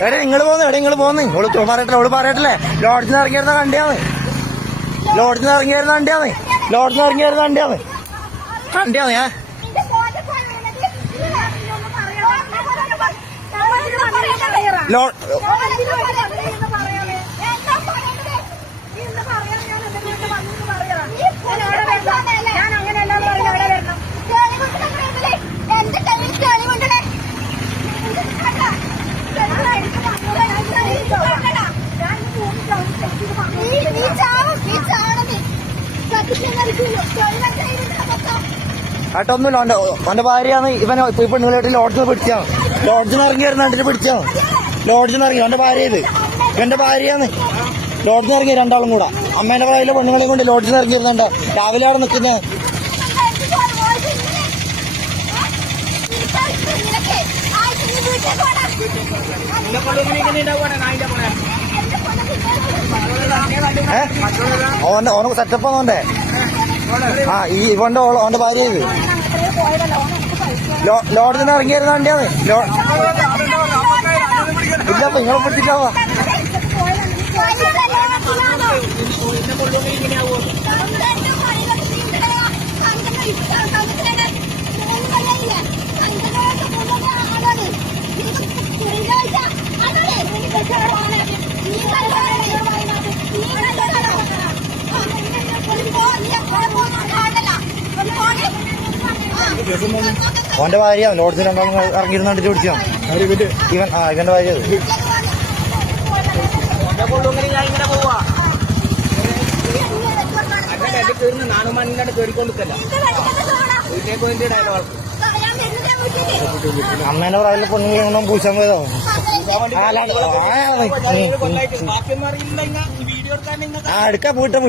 എവിടെ നിങ്ങൾ പോന്ന് ഓള് പറയട്ടല്ലേ ലോഡ്ജിൽ ഇറങ്ങിയിരുന്ന വണ്ടിയാണ് ഞാൻ ആട്ടൊന്നുമില്ല. അവന്റെ ഭാര്യയാണ് ഇവൻ ഈ പെണ്ണുങ്ങളായിട്ട് ലോഡ്ജിൽ പിടിച്ചാണ്. ലോഡ്ജിൽ ഇറങ്ങി വരുന്ന പിടിച്ചാണ്. ലോഡ്ജിൽ ഇറങ്ങി അവന്റെ ഭാര്യ ഇവന്റെ ഭാര്യയാണ്. ലോഡ്ജിൽ ഇറങ്ങി രണ്ടാളും കൂടെ അമ്മേന്റെ പ്രായത്തിലെ പെണ്ണുങ്ങളെയും കൊണ്ട് ലോഡ്ജിൽ ഇറങ്ങി വരുന്നുണ്ടോ. രാവിലെ അവിടെ നിൽക്കുന്നത് ഓനക്ക് സെറ്റപ്പ് ആണോണ്ടേ. ആ ഇവന്റെ ഓന്റെ ഭാര്യ ഇത് ലോഡ്ജിൽ ഇറങ്ങി വരുന്ന വണ്ടിയാണ്. ഇല്ലപ്പ നിങ്ങളെ പിടിച്ചിട്ടാവാ. ഓന്റെ ഭാര്യ ലോഡ്ജിൽ രണ്ടാളും ഇറങ്ങിയിരുന്നിട്ട് പിടിച്ചാ ഇവന്റെ ഭാര്യ അമ്മേന്റെ പ്രായത്തിലെ പെണ്ണുങ്ങളൊന്നും പൂശാൻ പോയതോ. എടുക്കാ വിട്ടോ